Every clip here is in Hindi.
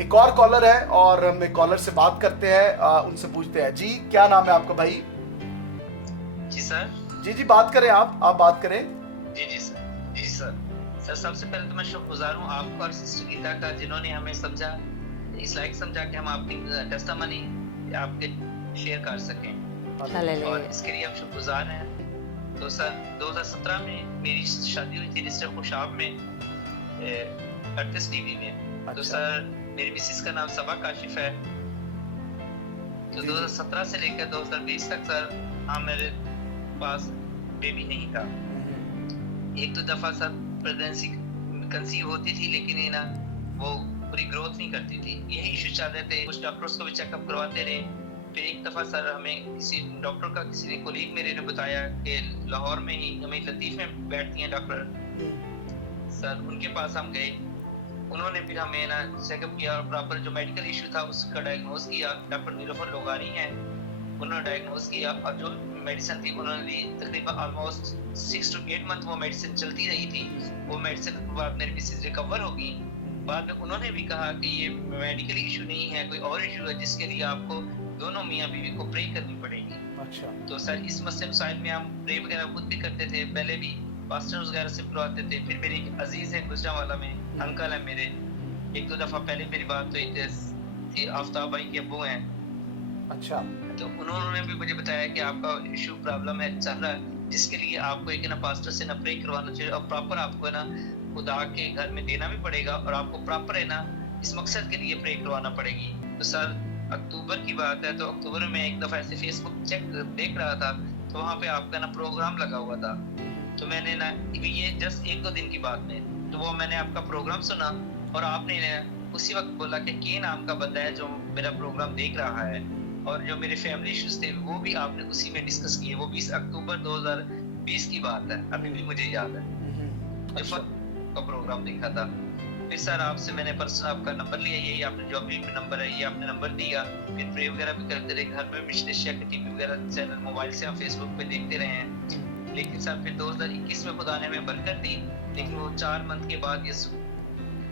एक और कॉलर है और हम एक कॉलर से बात करते हैं, उनसे पूछते हैं। जी क्या नाम है आपका भाई? जी सर। जी बात करें, आप बात करें। जी सर। जी सर। सर सबसे पहले तो मैं शुक्रगुजार हूँ आपका और सिस्टर गीता का, जिन्होंने हमें समझा, इस लायक समझा कि हम अपनी टेस्टामनी आपके शेयर कर सकें, और इसके लिए हम शुक्रगुजार हैं। तो सर 2017 में मेरी शादी हुई थी डिस्ट्रिक्ट खुशाब में, 38 टीवी में। तो सर मेरी मिसिस का नाम सबा काशिफ है। तो 2017 से लेकर 2020 तक सर मेरे पास बेबी नहीं था। एक दो दफा सर प्रेगनेंसी कंसीव होती थी, लेकिन ये ना वो पूरी ग्रोथ नहीं करती थी। यही इशू चल रहे थे, कुछ डॉक्टर्स को भी चेकअप करवाते रहे। फिर एक दफा सर हमें किसी डॉक्टर का, किसी ने कोलीग मेरे ने बताया कि लाहौर में ही हमें लतीफ में बैठती हैं डॉक्टर, सर उनके पास हम गए। उन्होंने फिर हमें ना चेकअप किया और प्रॉपर जो मेडिकल इशू था उसका डायग्नोज किया। डॉक्टर नीलोफर लोगानी हैं, उन्होंने डायग्नोज किया और जो मेडिसिन थी उन्होंने दी। तकरीबन ऑलमोस्ट 6 to 8 मंथ वो मेडिसिन चलती रही थी। वो मेडिसिन के बाद मेरी मिसेज रिकवर हो गई। बाद में उन्होंने भी कहा कि ये मेडिकल इशू नहीं है, कोई और इशू है जिसके लिए आपको दोनों मियाँ बीवी को प्रे करनी पड़ेगी। अच्छा। तो सर इस मसले मसाइल में हम प्रे वगैरह खुद भी करते थे, पहले भी पास्टर्स वगैरह से बुलवाते थे। फिर मेरे एक अजीज है गुजरांवाला में, अंकल है मेरे, एक दो दफा पहले मेरी बात हुई थी, आफ्ताब भाई के अब्बू हैं। अच्छा। तो उन्होंने भी मुझे बताया कि आपका इशू प्रॉब्लम है चल रहा है, जिसके लिए आपको एक ना पास्टर से ना प्रे करवाना चाहिए और प्रॉपर आपको है ना खुदा के घर में देना भी पड़ेगा, और आपको प्रॉपर है ना इस मकसद के लिए प्रे करवाना पड़ेगी। तो सर अक्टूबर की बात है, तो अक्टूबर में एक दफा ऐसे फेसबुक चेक देख रहा था, तो वहाँ पे आपका ना प्रोग्राम लगा हुआ था। तो मैंने ना ये जस्ट 1-2 दिन की बात में, तो वो मैंने आपका प्रोग्राम सुना और आपने उसी वक्त बोला कि के नाम का बंदा है जो मेरा प्रोग्राम देख रहा है, और जो मेरे फैमिली इश्यूज थे वो भी आपने उसी में डिस्कस किए। वो 20 अक्टूबर 2020 की बात है, अभी भी मुझे याद है। अच्छा। का प्रोग्राम देखा था। फिर सर आपसे मैंने पर्सनल आपका नंबर लिया, यही आपने जो अभी नंबर है ये आपने नंबर दिया। फिर प्रे वगैरह भी करते रहे, घर में मिशन एशिया के टीवी वगैरह चैनल मोबाइल से हम फेसबुक पे देखते रहे हैं। लेकिन सर फिर 2021 में खुदा ने हमें बरकत दी, लेकिन वो 4 मंथ के बाद ये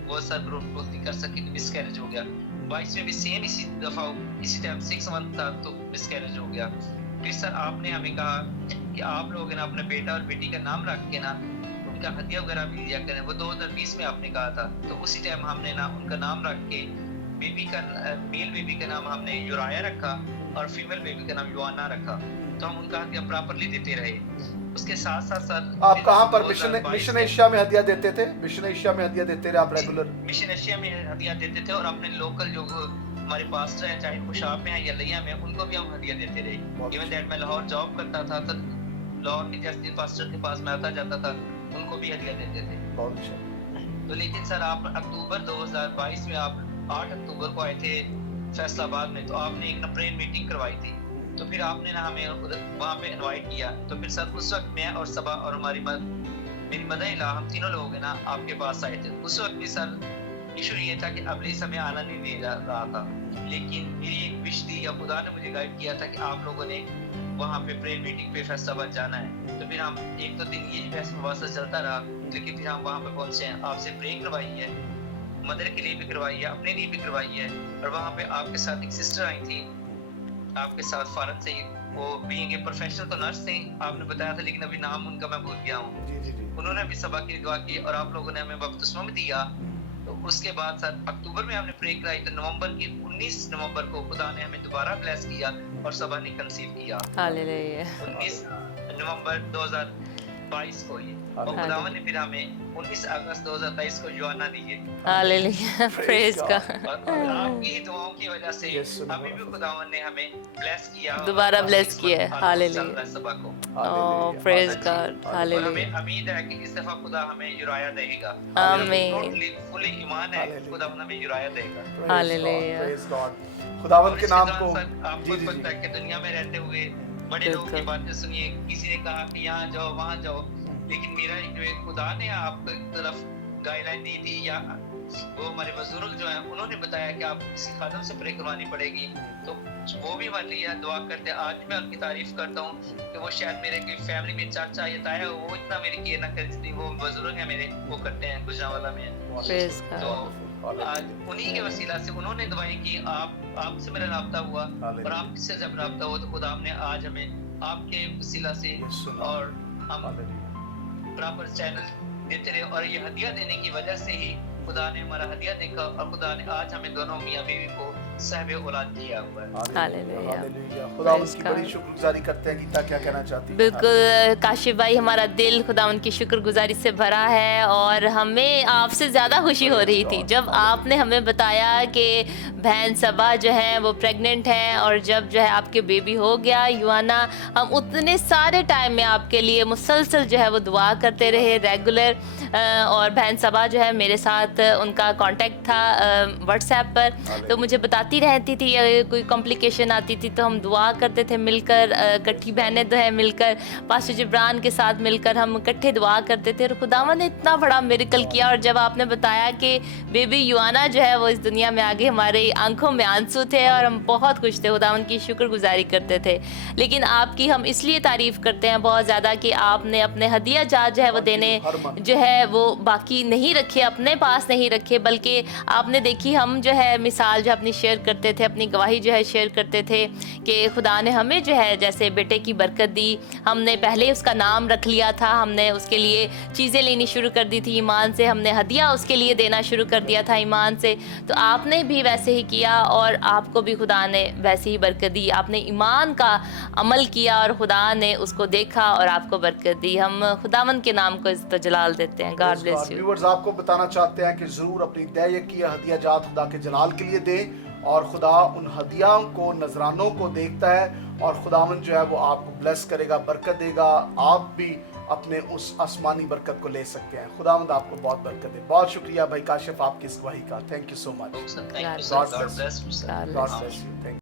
वो सर ग्रोथ नहीं कर सकी, तो मिसकैरेज हो गया। 22 में भी सेम इसी दफा इसी टाइम 6 मंथ था तो मिसकैरेज हो गया। फिर सर आपने हमें कहा कि आप लोग ना अपने बेटा और बेटी का नाम रख के ना उनका हदिया वगैरह भी दिया करें। वो 2020 में आपने कहा था, तो उसी टाइम हमने ना उनका नाम रख के बेबी का, मेल बेबी का नाम हमने युराया रखा और फीमेल बेबी का नाम युआना रखा। तो हम उनका हदिया प्रॉपरली देते रहे। उसके साथ साथ सर आप कहाँ पर मिशन एशिया में हदिया देते थे? मिशन एशिया में हदिया देते रहे आप रेगुलर? मिशन एशिया में हदिया देते थे, और अपने लोकल जो हमारे पास्टर हैं, चाहे खुशाब में है या लिया में, उनको भी हम हदिया देते रहे। इवन दैट मैं लाहौर जॉब करता था, तो लाहौर के जैसे पास्टर के पास मैं आता जाता था, उनको भी हदिया देते थे। बहुत अच्छा। तो लेकिन सर आप अक्टूबर 2022 में आप 8 अक्टूबर को आए थे फैसलाबाद में, तो आपने एक ना प्रेयर मीटिंग करवाई थी। तो फिर आपने ना हमें वहाँ पे इनवाइट किया। तो फिर सर उस वक्त मैं और सबा और हमारी मेरी मदर इला, हम तीनों लोग ना आपके पास आए थे। उस वक्त भी सर इशू ये था कि अगले समय आना नहीं दे रहा था, लेकिन मेरी एक विश थी या खुदा ने मुझे गाइड किया था कि आप लोगों ने वहाँ पे प्रेयर मीटिंग पे फैसलाबाद जाना है। तो फिर हम 1-2 दिन यही फैसला चलता रहा, लेकिन फिर हम वहाँ पे पहुंचे हैं। आपसे प्रे करवाई है, मदर के लिए भी करवाई है, अपने लिए भी करवाई है, और वहाँ पे आपके साथ एक सिस्टर आई थी आपके साथ फॉरेन से। वो बीइंग ए प्रोफेशनल तो नर्स थे, आपने बताया था, लेकिन अभी नाम उनका मैं भूल गया हूँ। उन्होंने भी सबा की दुआ की और आप लोगों ने हमें बपतिस्मा भी दिया। तो उसके बाद सर अक्टूबर में हमने प्रे कराई, तो नवंबर की 19 नवंबर को खुदा ने हमें दोबारा ब्लेस किया और सबा ने कंसीव किया। हालेलुया। 19 नवंबर 2022 को ये, और खुदावन ने फिर हमें 19 अगस्त 2023 को युआना दी है। Hallelujah, praise God. आपकी दुआओं की वजह से अभी भी खुदावन ने हमें ब्लेस किया, दोबारा ब्लेस किया है। हालेलुया, सबा को। ओह प्रेज गॉड, हालेलुया। हमें उम्मीद है कि इस दफा खुदा हमें युराया देगा। आमीन। टोटली फुली ईमान है खुदावन हमें युराया देगा। Hallelujah, praise God. खुदावन के नाम को आपको पता है कि दुनिया में रहते हुए बड़े लोगों की बातें सुनिए। किसी ने कहा कि यहाँ जाओ वहाँ जाओ, लेकिन मेरा जो एक खुदा ने आपको एक तरफ गाइडलाइन दी थी, या वो हमारे बुजुर्ग जो हैं उन्होंने बताया कि आपको किसी खादम से प्रे करवानी पड़ेगी, तो वो भी हमारे लिए दुआ करते हैं। आज मैं उनकी तारीफ करता हूँ कि वो शायद मेरे कोई फैमिली में चाचा या ताया, वो इतना मेरी केयर ना करती थी। वो बुजुर्ग हैं मेरे, वो करते हैं गुजरांवाला में। तो Hallelujah. उन्हीं के वसीला से उन्होंने दुआएं की, आपसे मेरा राब्ता हुआ Hallelujah. और आपसे जब राब्ता हुआ तो खुदा ने आज हमें आपके वसीला से यीशु नाम। और हम Hallelujah. प्रॉपर चैनल देते रहे और ये हदिया देने की वजह से ही खुदा ने हमारा हदिया देखा और खुदा ने आज हमें दोनों मियां बीवी को साहिब औलाद किया हुआ है। Hallelujah. Hallelujah. खुदा Praise उनकी बड़ी God. शुक्रगुजारी करते हैं। गीता क्या कहना चाहती है? बिल्कुल काशिफ भाई, हमारा दिल खुदा उनकी शुक्रगुजारी से भरा है और हमें आपसे ज़्यादा खुशी हो रही थी जब आपने हमें बताया कि बहन सबा जो है वो प्रेग्नेंट हैं और जब जो है आपके बेबी हो गया युआना, हम उतने सारे टाइम में आपके लिए मुसलसल जो है वो दुआ करते रहे रेगुलर। और बहन सबा जो है मेरे साथ उनका कांटेक्ट था व्हाट्सएप पर, तो मुझे बताती रहती थी कोई कॉम्प्लिकेशन आती थी तो हम दुआ करते थे मिलकर, इकट्ठी बहनें जो है मिलकर पास्टर जिब्रान के साथ मिलकर हम इकट्ठे दुआ करते थे और खुदावंद ने इतना बड़ा मिरेकल किया। और जब आपने बताया कि बेबी युआना जो है वो इस दुनिया में आगे, हमारी आंखों में आंसू थे और हम बहुत खुश थे, खुदावंद की शुक्रगुजारी करते थे। लेकिन आपकी हम इसलिए तारीफ़ करते हैं बहुत ज़्यादा कि आपने अपने हदिया जात जो है वो देने जो है वो बाकी नहीं रखे, अपने पास नहीं रखे, बल्कि आपने देखी हम जो है मिसाल जो अपनी शेयर करते थे, अपनी गवाही जो है शेयर करते थे कि खुदा ने हमें जो है जैसे बेटे की बरकत दी, हमने पहले उसका नाम रख लिया था, हमने उसके लिए चीज़ें लेनी शुरू कर दी थी ईमान से, हमने हदिया उसके लिए देना शुरू कर दिया था ईमान से। तो आपने भी वैसे ही किया और आपको भी खुदा ने वैसे ही बरकत दी। आपने ईमान का अमल किया और खुदा ने उसको देखा और आपको बरकत दी। हम खुदावंद के नाम को इज्जत जलाल देते हैं। God bless you. व्यूअर्स आपको बताना चाहते हैं कि जरूर अपनी दया की हदिया जात खुदा के जलाल के लिए दें और खुदा उन हदियाओं को, नजरानों को देखता है और खुदावंद जो है वो आपको ब्लेस करेगा, बरकत देगा। आप भी अपने उस आसमानी बरकत को ले सकते हैं। खुदावंद आपको बहुत बरकत दे। बहुत शुक्रिया भाई काशिफ आपकी इस गवाही का। Thank you so much. Thank you, sir. God God bless you. bless you, sir. God God bless you. Thank